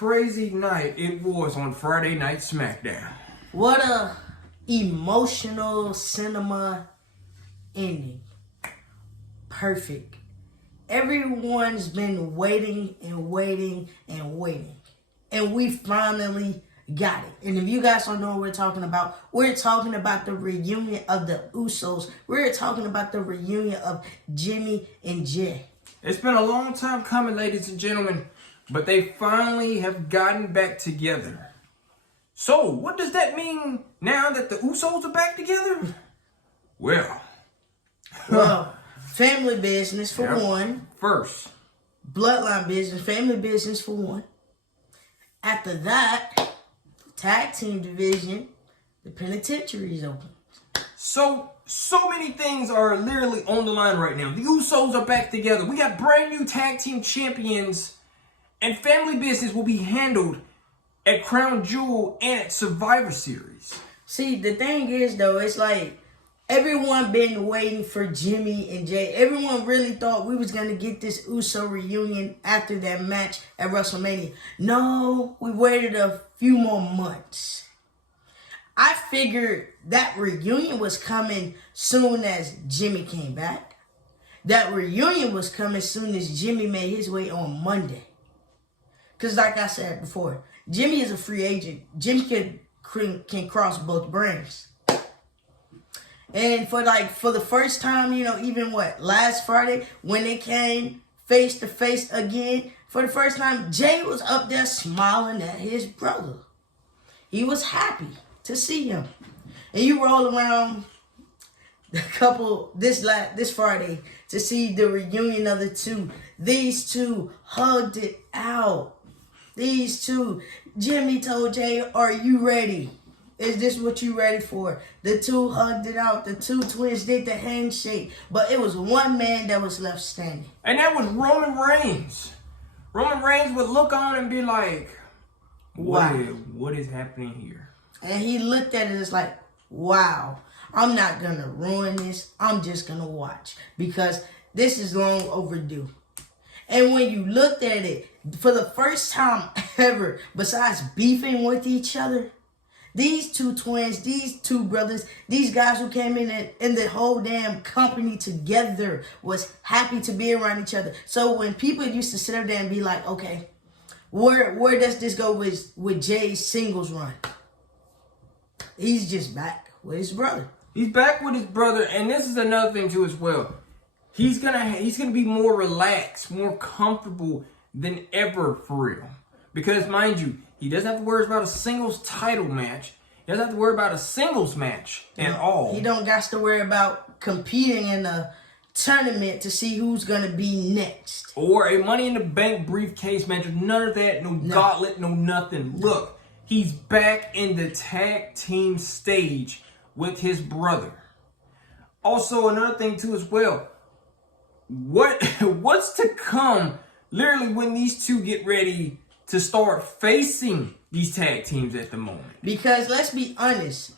crazy night it was on Friday Night SmackDown. What a emotional cinema ending. Perfect. Everyone's been waiting and waiting and waiting. And we finally got it. And if you guys don't know what we're talking about the reunion of the Usos. We're talking about the reunion of Jimmy and Jey. It's been a long time coming, ladies and gentlemen, but they finally have gotten back together. So, what does that mean now that the Usos are back together? Well, family business for one. First. Bloodline business, family business for one. After that, tag team division, the penitentiary is open. So many things are literally on the line right now. The Usos are back together. We got brand new tag team champions, and family business will be handled at Crown Jewel and at Survivor Series. See, the thing is, though, it's like everyone been waiting for Jimmy and Jey. Everyone really thought we was going to get this Uso reunion after that match at WrestleMania. No, we waited a few more months. I figured that reunion was coming soon as Jimmy came back. That reunion was coming soon as Jimmy made his way on Monday. Because like I said before, Jimmy is a free agent. Jimmy can cross both brands. And for the first time, even last Friday, when they came face to face again, for the first time, Jey was up there smiling at his brother. He was happy to see him. And you roll around the couple this Friday to see the reunion of the two. These two hugged it out. These two, Jimmy told Jey, "Are you ready? Is this what you ready for?" The two hugged it out. The two twins did the handshake. But it was one man that was left standing. And that was Roman Reigns. Roman Reigns would look on and be like, what is happening here? And he looked at it as like, wow, I'm not going to ruin this. I'm just going to watch. Because this is long overdue. And when you looked at it, for the first time ever, besides beefing with each other, these two twins, these two brothers, these guys who came in the whole damn company together was happy to be around each other. So when people used to sit up there and be like, okay, where does this go with Jey's singles run? He's just back with his brother. He's back with his brother, and this is another thing too as well. He's gonna be more relaxed, more comfortable than ever for real. Because mind you, he doesn't have to worry about a singles title match. He doesn't have to worry about a singles match at all. He don't got to worry about competing in a tournament to see who's gonna be next. Or a Money in the Bank briefcase match. None of that. No gauntlet. No nothing. Look, he's back in the tag team stage with his brother. Also, another thing too as well. What's to come? Literally, when these two get ready to start facing these tag teams at the moment. Because let's be honest,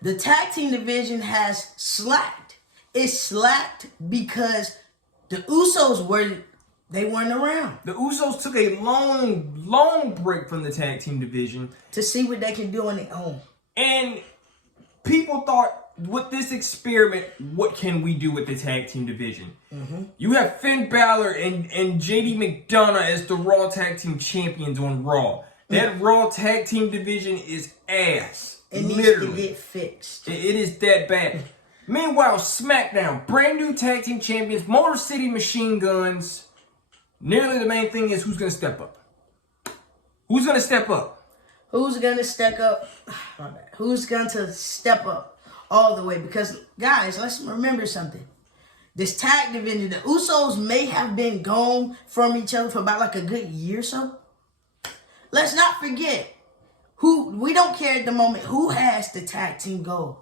the tag team division has slacked. It's slacked because the Usos weren't around. The Usos took a long break from the tag team division to see what they can do on their own. And people thought, with this experiment, what can we do with the tag team division? Mm-hmm. You have Finn Balor and JD McDonough as the Raw Tag Team Champions on Raw. That Raw Tag Team division is ass. It needs to get fixed. It is that bad. Meanwhile, SmackDown, brand new Tag Team Champions, Motor City Machine Guns. Nearly the main thing is who's going to step up? Who's going to step up? Who's going to step up? Who's going to step up? All the way, because guys, let's remember something. This tag division, the Usos may have been gone from each other for about a good year or so. Let's not forget we don't care at the moment who has the tag team gold.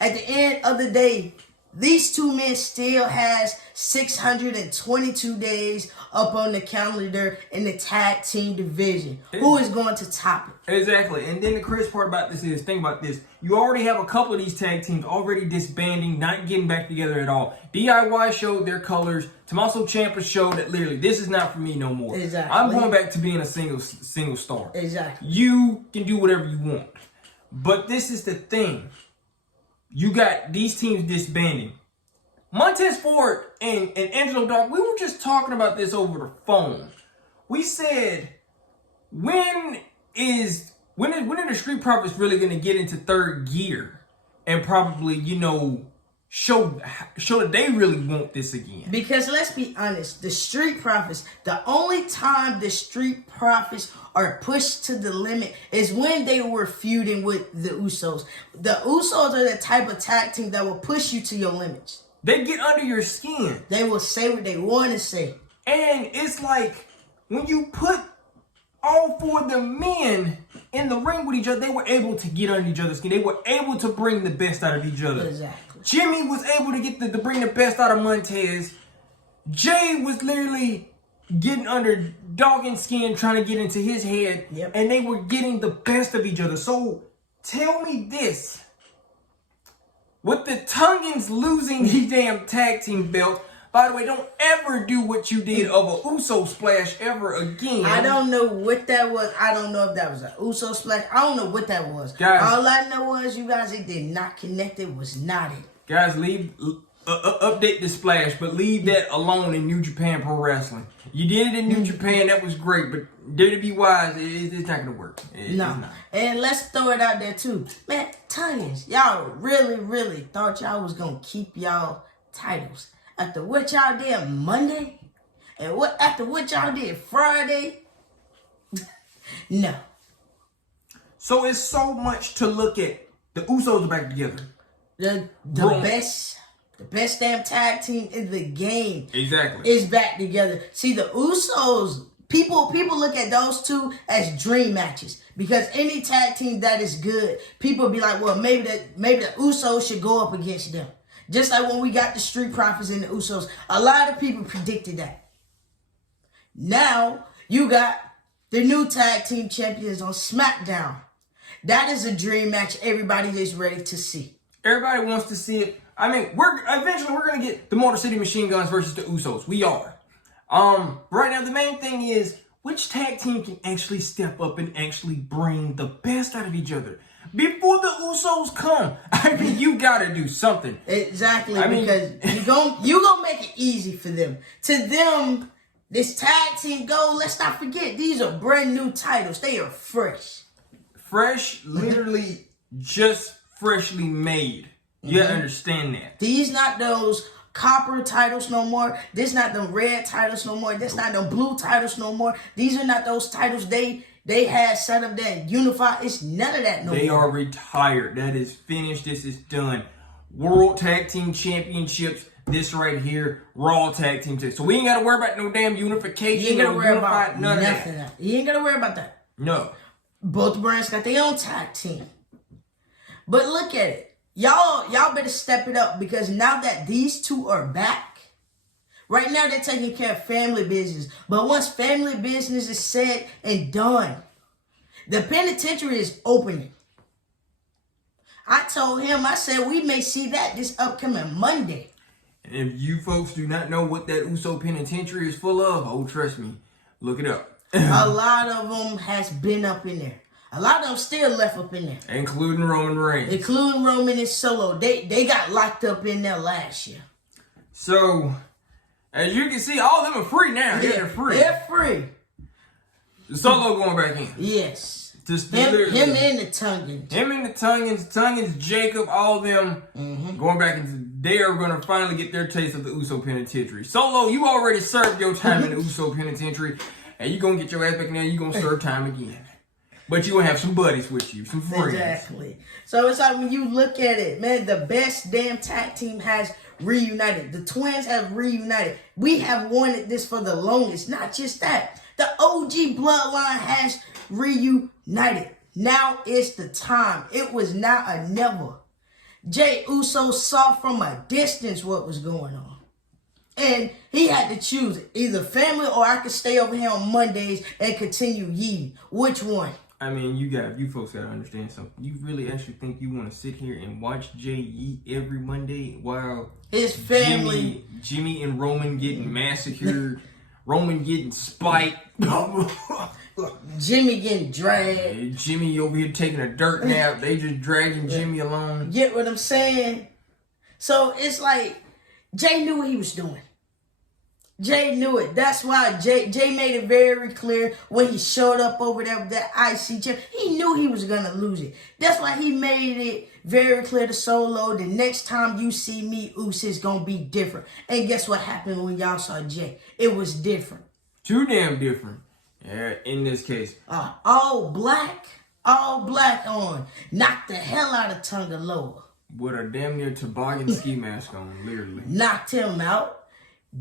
At the end of the day, these two men still has 622 days up on the calendar in the tag team division. Who is going to top it? Exactly. And then the crazy part about this is, think about this. You already have a couple of these tag teams already disbanding, not getting back together at all. DIY showed their colors. Tommaso Ciampa showed that literally, this is not for me no more. Exactly. I'm going back to being a single star. Exactly. You can do whatever you want. But this is the thing. You got these teams disbanding. Montez Ford and Angelo Dawkins, we were just talking about this over the phone. We said, when are the Street Profits really going to get into third gear and probably, show that they really want this again? Because let's be honest, the Street Profits, the only time the Street Profits are pushed to the limit is when they were feuding with the Usos. The Usos are the type of tag team that will push you to your limits. They get under your skin. They will say what they want to say. And it's like, when you put all four of the men in the ring with each other, they were able to get under each other's skin. They were able to bring the best out of each other. Exactly. Jimmy was able to get to bring the best out of Montez. Jay was literally getting under Dawkins' skin, trying to get into his head. Yep. And they were getting the best of each other. So tell me this. With the Tungans losing these damn tag team belts, by the way, don't ever do what you did of a Uso splash ever again. I don't know what that was. I don't know if that was an Uso splash. I don't know what that was. Guys, all I know was you guys, it did not connect. It was not it. Guys, update the splash, but leave that alone in New Japan Pro Wrestling. You did it in New Japan, that was great, but WWE wise, it's not gonna work. It's not. And let's throw it out there too, man. Tungans, y'all really thought y'all was gonna keep y'all titles after what y'all did Monday, and after what y'all did Friday. No. So it's so much to look at. The Usos are back together. The best damn tag team in the game. Exactly. Is back together. See, the Usos, people look at those two as dream matches. Because any tag team that is good, people be like, well, maybe the Usos should go up against them. Just like when we got the Street Profits and the Usos. A lot of people predicted that. Now, you got the new tag team champions on SmackDown. That is a dream match everybody is ready to see. Everybody wants to see it. I mean, eventually we're gonna get the Motor City Machine Guns versus the Usos. We are. Right now the main thing is which tag team can actually step up and actually bring the best out of each other before the Usos come. I mean, you gotta do something. Exactly, because you gonna make it easy for them. To them, this tag team goal. Let's not forget these are brand new titles. They are fresh. Fresh, literally just freshly made. You gotta understand that. These not those copper titles no more. This not them red titles no more. This not them blue titles no more. These are not those titles they had set up that unified. It's none of that no more. They are retired. That is finished. This is done. World Tag Team Championships. This right here, Raw Tag Team. So we ain't gotta worry about no damn unification. You ain't gotta worry about none of that. You ain't gotta worry about that. No. Both brands got their own tag team. But look at it. Y'all better step it up because now that these two are back, right now they're taking care of family business. But once family business is said and done, the penitentiary is opening. I told him, I said, we may see that this upcoming Monday. And if you folks do not know what that Uso penitentiary is full of, oh, trust me, look it up. A lot of them has been up in there. A lot of them still left up in there. Including Roman Reigns. Including Roman and Solo. They got locked up in there last year. So, as you can see, all of them are free now. Yeah, they're free. They're free. Solo going back in. Yes. Him and the Tungans. Him and the Tungans, Jacob, all of them going back into. They are going to finally get their taste of the Uso penitentiary. Solo, you already served your time in the Uso penitentiary. And you're going to get your ass back in there and you're going to serve time again. But you're going to have some buddies with you, some friends. Exactly. So it's like when you look at it, man, the best damn tag team has reunited. The twins have reunited. We have wanted this for the longest. Not just that. The OG Bloodline has reunited. Now it's the time. It was now a never. Jey Uso saw from a distance what was going on. And he had to choose either family or I could stay over here on Mondays and continue yeeting. Which one? I mean, you folks gotta understand something. You really actually think you want to sit here and watch Jey yeet every Monday while his family, Jimmy and Roman getting massacred, Roman getting spiked, Jimmy getting dragged, Jimmy over here taking a dirt nap. They just dragging Jimmy along. Get what I'm saying? So it's like Jey knew what he was doing. Jey knew it. That's why Jey made it very clear when he showed up over there with that IC champ. He knew he was going to lose it. That's why he made it very clear to Solo, the next time you see me, Usos, it's going to be different. And guess what happened when y'all saw Jey? It was different. Too damn different. Yeah, in this case. All black on. Knocked the hell out of Tonga Loa. With a damn near toboggan ski mask on, literally. Knocked him out.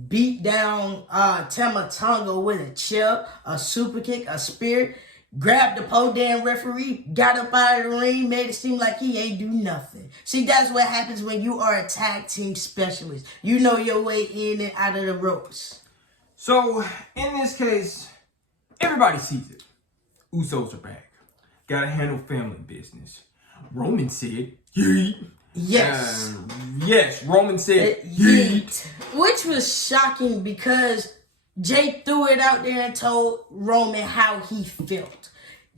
Beat down Tama Tonga with a chair, a super kick, a spear, grabbed the po damn referee, got up out of the ring, made it seem like he ain't do nothing. See, that's what happens when you are a tag team specialist. You know your way in and out of the ropes. So, in this case, everybody sees it. Usos are back. Gotta handle family business. Roman said, yeet. Yes. Yes, Roman said yeet. Which was shocking because Jey threw it out there and told Roman how he felt.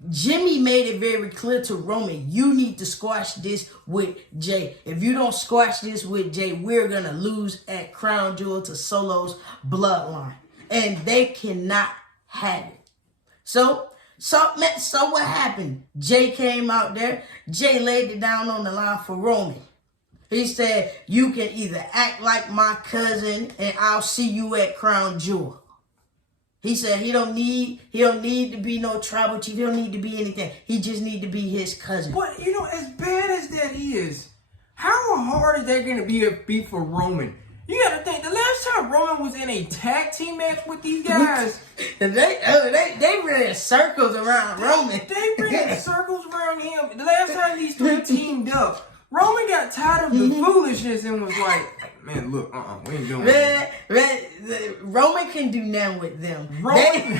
Jimmy made it very clear to Roman, you need to squash this with Jey. If you don't squash this with Jey, we're going to lose at Crown Jewel to Solo's Bloodline. And they cannot have it. So what happened? Jey came out there. Jey laid it down on the line for Roman. He said, you can either act like my cousin and I'll see you at Crown Jewel. He said he don't need to be no tribal chief. He don't need to be anything. He just need to be his cousin. But, you know, as bad as that is, how hard is that going to be for Roman? You got to think, the last time Roman was in a tag team match with these guys, they ran circles around Roman. They ran circles around him. The last time these three teamed up, Roman got tired of the foolishness and was like, man, look, we ain't doing it. Roman can do nothing with them. Roman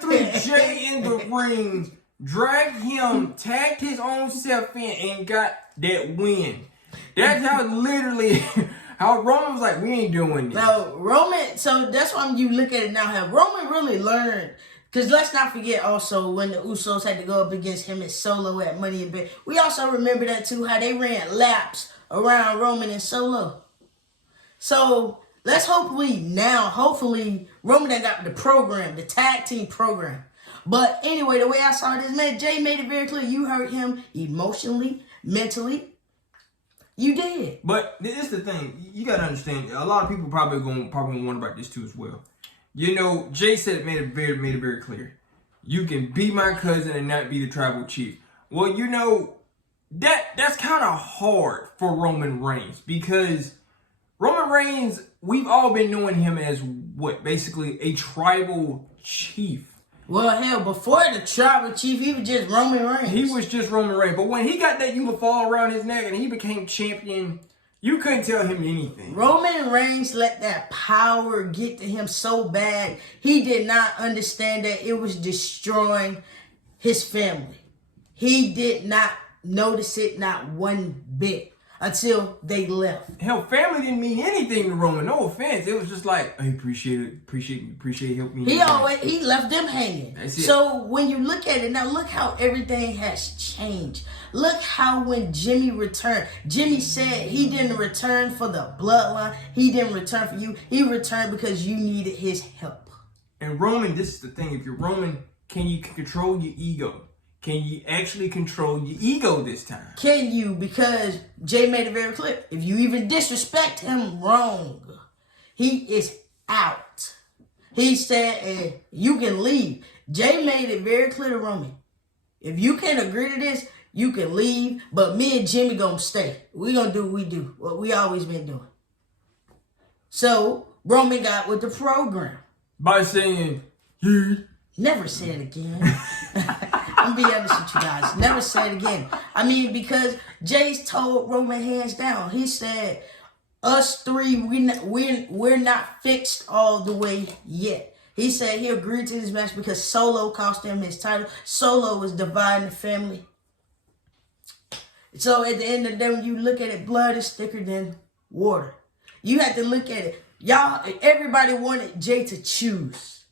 threw Jey in the ring, dragged him, tagged his own self in, and got that win. That's how literally... How Roman was like, we ain't doing this. So that's why you look at it now, how Roman really learned. Because let's not forget also when the Usos had to go up against him and Solo at Money in the Bank. We also remember that too, how they ran laps around Roman and Solo. So let's hopefully Roman done got the program, the tag team program. But anyway, the way I saw this, man, Jey made it very clear. You hurt him emotionally, mentally. You did. But this is the thing. You got to understand. A lot of people probably wonder about this too as well. You know, Jey said made it very clear. You can be my cousin and not be the tribal chief. Well, you know, that's kind of hard for Roman Reigns because Roman Reigns, we've all been knowing him as what, basically a tribal chief. Well, hell, before the tribal chief, he was just Roman Reigns. He was just Roman Reigns. But when he got that uniform around his neck and he became champion, you couldn't tell him anything. Roman Reigns let that power get to him so bad, he did not understand that it was destroying his family. He did not notice it, not one bit, until they left. Hell, family didn't mean anything to Roman. No offense. It was just like, I appreciate helping me. He left them hanging. So when you look at it now, look how everything has changed. Look how when Jimmy returned, Jimmy said he didn't return for the bloodline. He didn't return for you. He returned because you needed his help. And Roman, this is the thing. If you're Roman, can you control your ego? Can you actually control your ego this time? Can you? Because Jey made it very clear. If you even disrespect him wrong, he is out. He said, you can leave. Jey made it very clear to Roman. If you can't agree to this, you can leave. But me and Jimmy gonna stay. We gonna do what we do. What we always been doing. So Roman got with the program. By saying, yeah. Never say it again. I'm gonna be honest with you guys. Never say it again. I mean, because Jay's told Roman hands down. He said, "Us three, we're not fixed all the way yet." He said he agreed to this match because Solo cost him his title. Solo was dividing the family. So at the end of the day, when you look at it, blood is thicker than water. You have to look at it. Y'all, everybody wanted Jay to choose.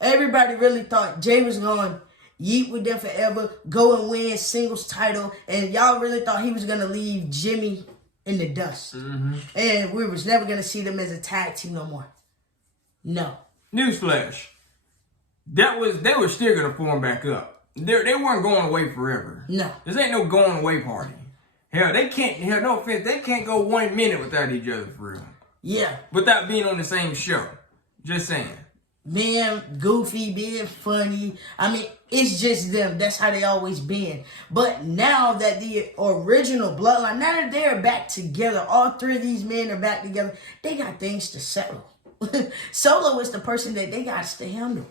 Everybody really thought Jay was going to yeet with them forever, go and win singles title, and y'all really thought he was going to leave Jimmy in the dust. And we was never going to see them as a tag team no more. No. Newsflash. They were still going to form back up. They weren't going away forever. No. This ain't no going away party. Hell, no offense, they can't go 1 minute without each other for real. Yeah. Without being on the same show. Just saying. Being goofy, being funny. I mean, it's just them. That's how they always been. But now that the original Bloodline, now that they're back together, all three of these men are back together, they got things to settle. Solo is the person that they got to handle.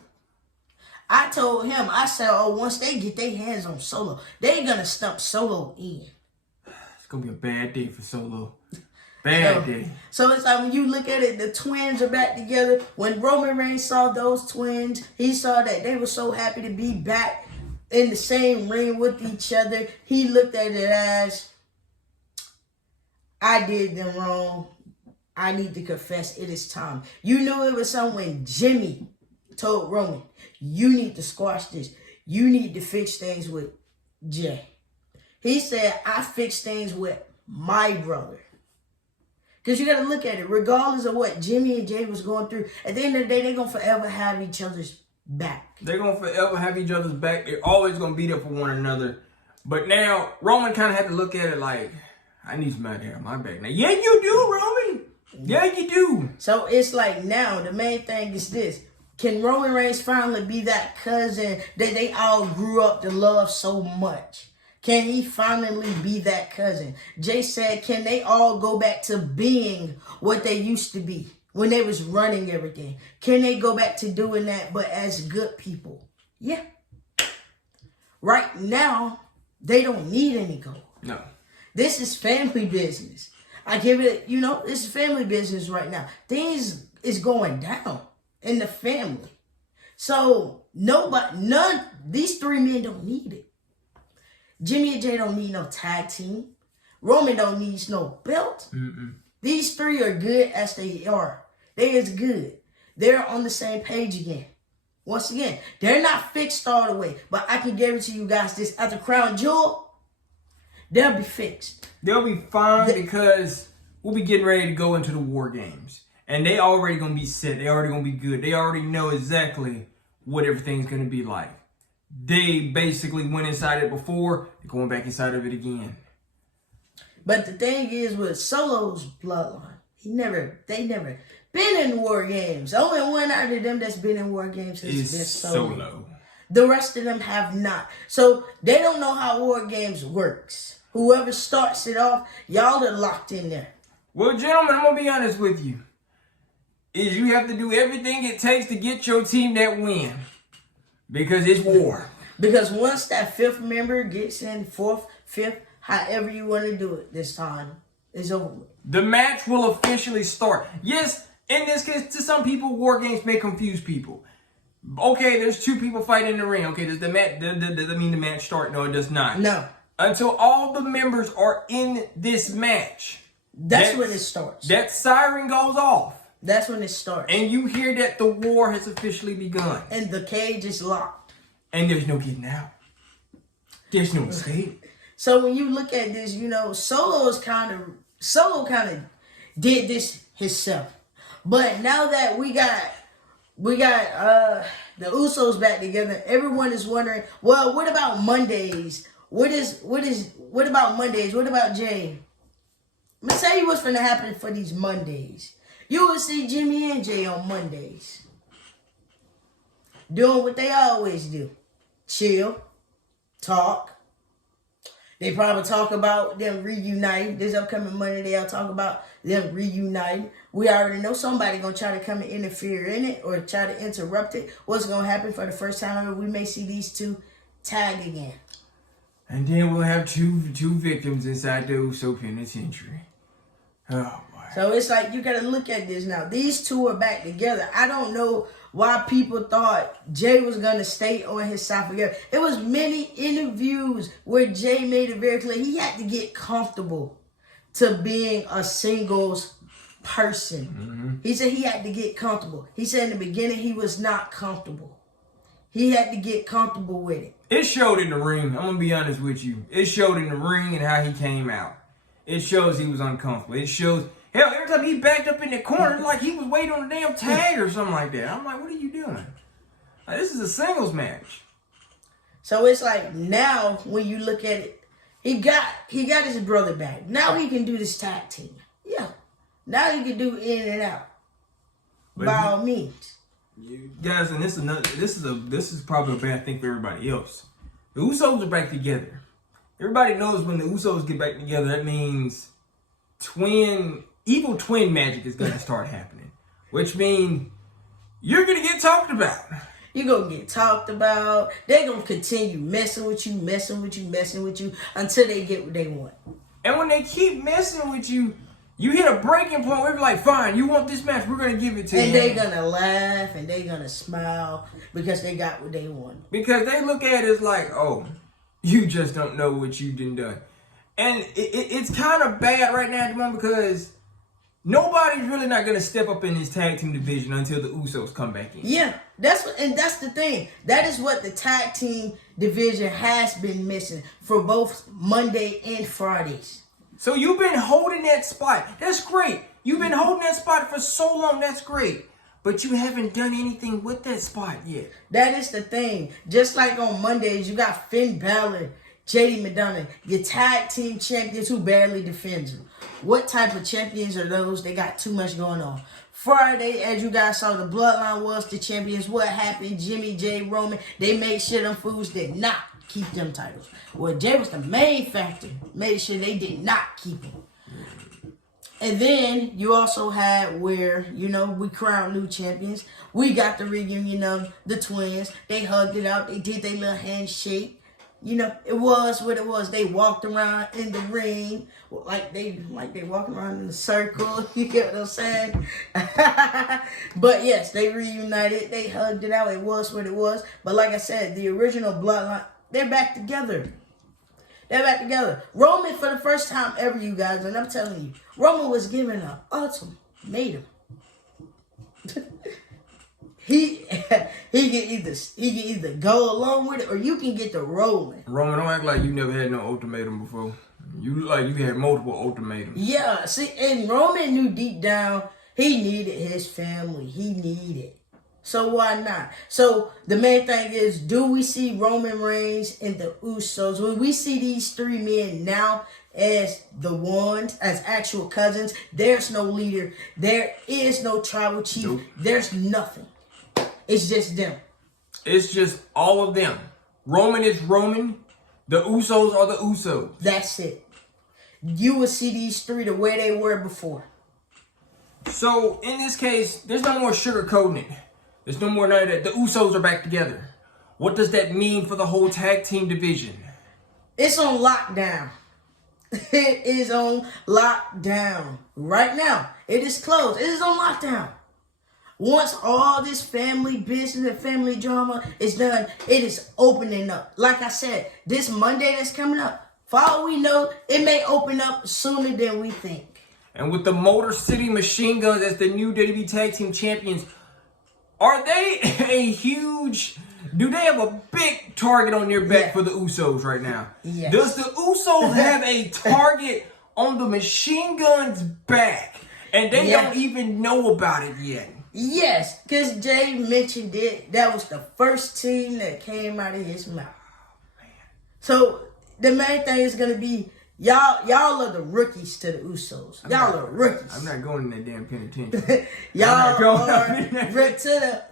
I told him, I said, once they get their hands on Solo, they're going to stump Solo in. It's going to be a bad day for Solo. Bad day. So it's like when you look at it, the twins are back together. When Roman Reigns saw those twins, he saw that they were so happy to be back in the same ring with each other. He looked at it as, I did them wrong. I need to confess. It is time. You knew it was something when Jimmy told Roman, you need to squash this. You need to fix things with Jay. He said, I fix things with my brother. Because you got to look at it. Regardless of what Jimmy and Jay was going through, at the end of the day, they're going to forever have each other's back. They're going to forever have each other's back. They're always going to be there for one another. But now, Roman kind of had to look at it like, I need somebody to have my back. Now, yeah, you do, Roman. Yeah, you do. So it's like now, the main thing is this. Can Roman Reigns finally be that cousin that they all grew up to love so much? Can he finally be that cousin? Jay said, can they all go back to being what they used to be when they was running everything? Can they go back to doing that, but as good people? Yeah. Right now, they don't need any gold. No. This is family business. I give it, this is family business right now. Things is going down in the family. So these three men don't need it. Jimmy and Jay don't need no tag team. Roman don't need no belt. These three are good as they are. They is good. They're on the same page again. Once again, they're not fixed all the way. But I can guarantee you guys this, at the Crown Jewel, they'll be fixed. They'll be fine because we'll be getting ready to go into the War Games. And they already going to be set. They already going to be good. They already know exactly what everything's going to be like. They basically went inside it before. They're going back inside of it again. But the thing is with Solo's Bloodline, they never been in War Games. Only one out of them that's been in War Games has been Solo. The rest of them have not. So they don't know how War Games works. Whoever starts it off, y'all are locked in there. Well, gentlemen, I'm going to be honest with you. Is you have to do everything it takes to get your team that win. Because it's war. Because once that fifth member gets in, fourth, fifth, however you want to do it this time, it's over. The match will officially start. Yes, in this case, to some people, War Games may confuse people. Okay, there's two people fighting in the ring. Okay, does that mean the match start? No, it does not. No. Until all the members are in this match. That's when it starts. That siren goes off. That's when it starts. And you hear that the war has officially begun. And the cage is locked. And there's no getting out. There's no escape. So when you look at this, Solo kind of did this himself. But now that we got the Usos back together, everyone is wondering, well, what about Mondays? What about Mondays? What about Jay? I'm gonna tell you what's gonna happen for these Mondays. You will see Jimmy and Jay on Mondays doing what they always do. Chill, talk. They probably talk about them reuniting. This upcoming Monday, they'll talk about them reuniting. We already know somebody going to try to come and interfere in it or try to interrupt it. What's going to happen for the first time ever, we may see these two tag again. And then we'll have two victims inside the Uso penitentiary. Oh boy. So it's like you gotta look at this now. These two are back together. I don't know why people thought Jay was gonna stay on his side forever. It was many interviews where Jay made it very clear he had to get comfortable to being a singles person. Mm-hmm. He said he had to get comfortable. He said in the beginning he was not comfortable. He had to get comfortable with it. It showed in the ring. I'm gonna be honest with you. It showed in the ring and how he came out. It shows he was uncomfortable. It shows, hell, every time he backed up in the corner, like he was waiting on a damn tag or something like that. I'm like, what are you doing? Like, this is a singles match. So it's like now when you look at it, he got his brother back. Now he can do this tag team. Yeah. Now he can do in and out. But by all means. You guys, and this is probably a bad thing for everybody else. The Usos are back together. Everybody knows when the Usos get back together, that means evil twin magic is gonna start happening. Which means you're gonna get talked about. You're gonna get talked about. They're gonna continue messing with you until they get what they want. And when they keep messing with you, you hit a breaking point where you're like, fine, you want this match, we're going to give it to you. And they're going to laugh and they're going to smile because they got what they want. Because they look at it as like, oh, you just don't know what you done. And it's kind of bad right now at the moment because nobody's really not going to step up in this tag team division until the Usos come back in. Yeah, that's the thing. That is what the tag team division has been missing for both Monday and Fridays. So you've been holding that spot. That's great. You've been holding that spot for so long. That's great. But you haven't done anything with that spot yet. That is the thing. Just like on Mondays, you got Finn Balor, JD McDonough, your tag team champions who barely defend you. What type of champions are those? They got too much going on. Friday, as you guys saw, the Bloodline was the champions. What happened? Jimmy, Jay, Roman, they made sure them fools did not keep them titles. Well, Jay was the main factor. Made sure they did not keep them. And then you also had where, we crowned new champions. We got the reunion of the twins. They hugged it out. They did their little handshake. It was what it was. They walked around in the ring like they walk around in a circle. You get what I'm saying? But yes, they reunited. They hugged it out. It was what it was. But like I said, the original Bloodline, they're back together. They're back together. Roman, for the first time ever, you guys, and I'm telling you, Roman was given an ultimatum. He can either go along with it or you can get the rolling. Roman, don't act like you never had no ultimatum before. You look like you had multiple ultimatums. Yeah, see, and Roman knew deep down he needed his family. He needed. So why not? So the main thing is, do we see Roman Reigns and the Usos? When we see these three men now as the ones, as actual cousins, there's no leader. There is no tribal chief. Nope. There's nothing. It's just them. It's just all of them. Roman is Roman. The Usos are the Usos. That's it. You will see these three the way they were before. So, in this case, there's no more sugarcoating it. There's no more none of that. The Usos are back together. What does that mean for the whole tag team division? It's on lockdown. It is on lockdown. Right now, it is closed. It is on lockdown. Once all this family business and family drama is done, it is opening up. Like I said, this Monday that's coming up, for all we know, it may open up sooner than we think. And with the Motor City Machine Guns as the new WWE Tag Team Champions, are they do they have a big target on their back for the Usos right now? Yes. Does the Usos have a target on the Machine Gun's back? And they don't even know about it yet. Yes, because Jay mentioned it. That was the first team that came out of his mouth. Man. So the main thing is going to be, y'all are the rookies to the Usos. Y'all are rookies. I'm not going in that damn penitentiary. Y'all are to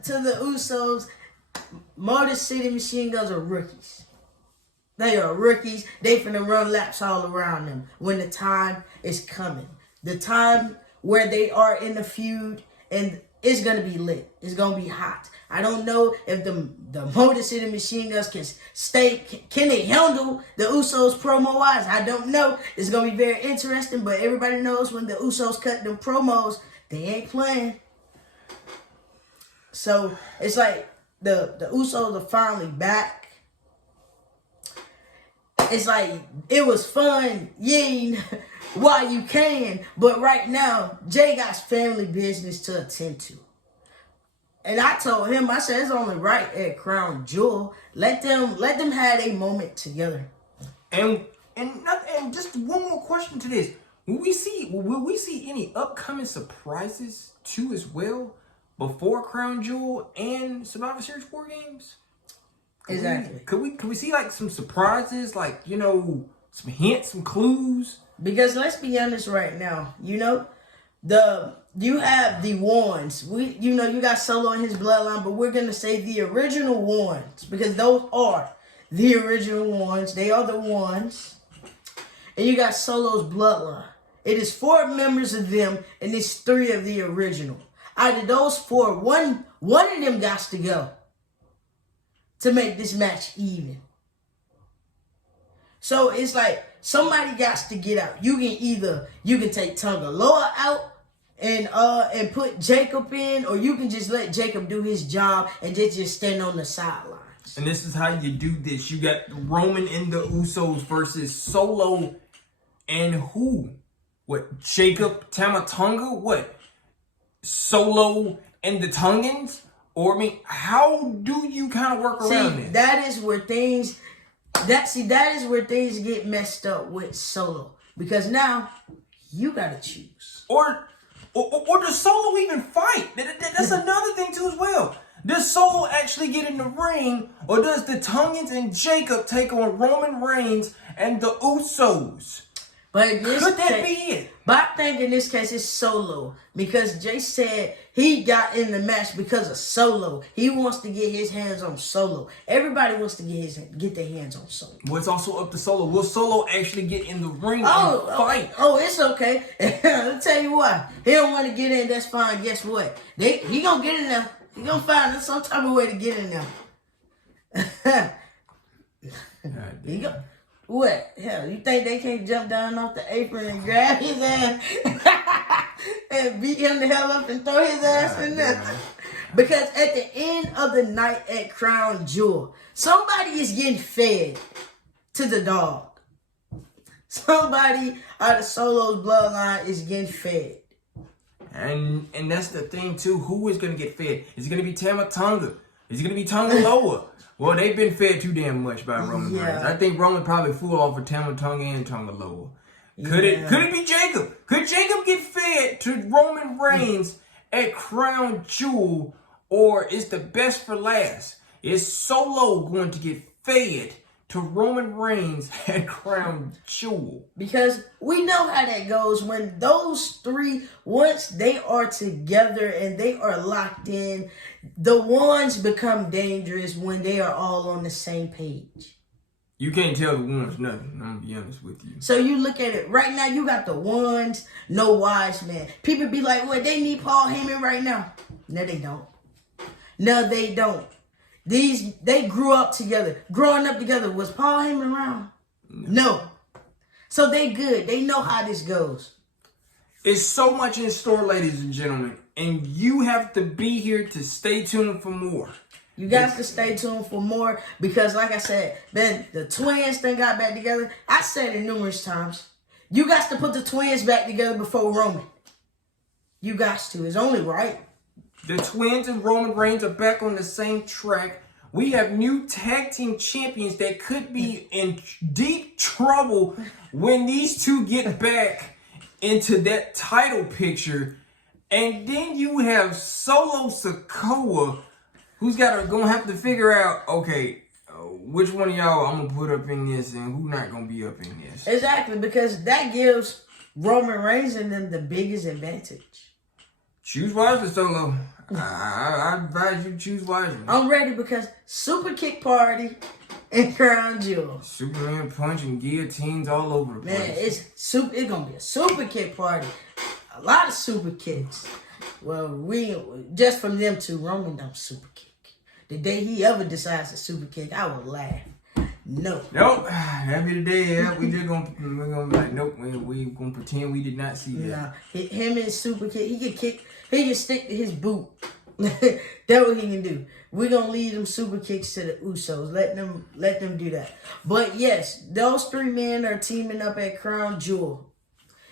the Usos. Motor City Machine Guns are rookies. They are rookies. They finna run laps all around them when the time is coming. The time where they are in the feud and it's gonna be lit. It's gonna be hot. I don't know if the Motor City Machine Guns can they handle the Usos promo wise? I don't know. It's gonna be very interesting, but everybody knows when the Usos cut them promos, they ain't playing. So it's like the Usos are finally back. It's like it was fun, yeah, while you can, but right now Jay got family business to attend to. And I told him, I said, it's only right at Crown Jewel. Let them have a moment together. And just one more question to this: will we see any upcoming surprises too as well before Crown Jewel and Survivor Series 4 games? Exactly. Could we see like some surprises, like some hints, some clues? Because let's be honest right now, you have the ones. You got Solo and his bloodline, but we're gonna say the original ones because those are the original ones. They are the ones. And you got Solo's bloodline. It is 4 members of them, and it's 3 of the original. Out of those 4, one of them got to go to make this match even. So it's like somebody got to get out. You can take Tonga Loa out and put Jacob in, or you can just let Jacob do his job and just stand on the sidelines. And this is how you do this. You got Roman and the Usos versus Solo and who? What? Jacob Tamatonga? What? Solo and the Tongans? Or how do you kind of work around this? That is where things get messed up with Solo. Because now you gotta choose. Or does Solo even fight? That's another thing too as well. Does Solo actually get in the ring, or does the Tongans and Jacob take on Roman Reigns and the Usos? But in this Could that case, be it? But I think in this case it's Solo, because Jay said he got in the match because of Solo. He wants to get his hands on Solo. Everybody wants to get their hands on Solo. Well, it's also up to Solo. Will Solo actually get in the ring and fight? Oh, it's okay. I'll tell you what. He don't want to get in, that's fine. Guess what? He gonna get in there. He gonna find some type of way to get in there. He go. What? Hell, you think they can't jump down off the apron and grab his ass and beat him the hell up and throw his ass in there? Because at the end of the night at Crown Jewel, somebody is getting fed to the dog. Somebody out of Solo's bloodline is getting fed. And that's the thing too. Who is gonna get fed? Is it gonna be Tama Tonga? Is it gonna be Tonga Loa? Well, they've been fed too damn much by Roman Reigns. I think Roman probably flew off of Tama Tonga and Tonga Loa. Could it be Jacob? Could Jacob get fed to Roman Reigns at Crown Jewel, or is the best for last? Is Solo going to get fed to Roman Reigns at Crown Jewel? Because we know how that goes when those 3, once they are together and they are locked in, the ones become dangerous when they are all on the same page. You can't tell the ones nothing. I'm going to be honest with you. So you look at it right now, you got the ones, no wise man. People be like, well, they need Paul Heyman right now. No, they don't. No, they don't. They grew up together. Growing up together, was Paul Heyman around? No. So they good. They know how this goes. It's so much in store, ladies and gentlemen, and you have to be here to stay tuned for more. You got to stay tuned for more because, like I said, man, the twins thing got back together. I said it numerous times. You got to put the twins back together before Roman. You got to. It's only right. The twins and Roman Reigns are back on the same track. We have new tag team champions that could be in deep trouble when these two get back into that title picture. And then you have Solo Sikoa, who's gonna have to figure out, okay, which one of y'all I'm gonna put up in this and who not gonna be up in this. Exactly, because that gives Roman Reigns and them the biggest advantage. Choose wisely, Solo. I advise you to choose wisely. I'm ready because super kick party and Crown Jewel. Superman punch and guillotines all over the place. Man, it's gonna be a super kick party. A lot of super kicks. Well, we just from them two, Roman don't super kick. The day he ever decides to super kick, I will laugh. Nope. That'd be the day. Yeah, we're gonna be like, nope. We gonna pretend we did not see that. Nah, him and super kick. He can kick. He can stick to his boot. That's what he can do. We're gonna leave them super kicks to the Usos. Let them do that. But yes, those three men are teaming up at Crown Jewel.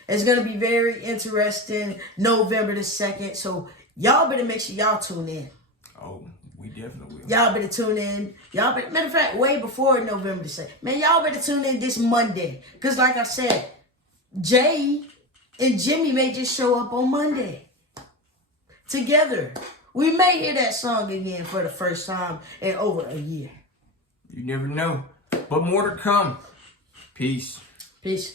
It's gonna be very interesting. November the 2nd. So y'all better make sure y'all tune in. Oh, we definitely will. Y'all better tune in. Matter of fact, way before November the 2nd. Man, y'all better tune in this Monday. Cause like I said, Jay and Jimmy may just show up on Monday. Together. We may hear that song again for the first time in over a year. You never know. But more to come. Peace. Peace.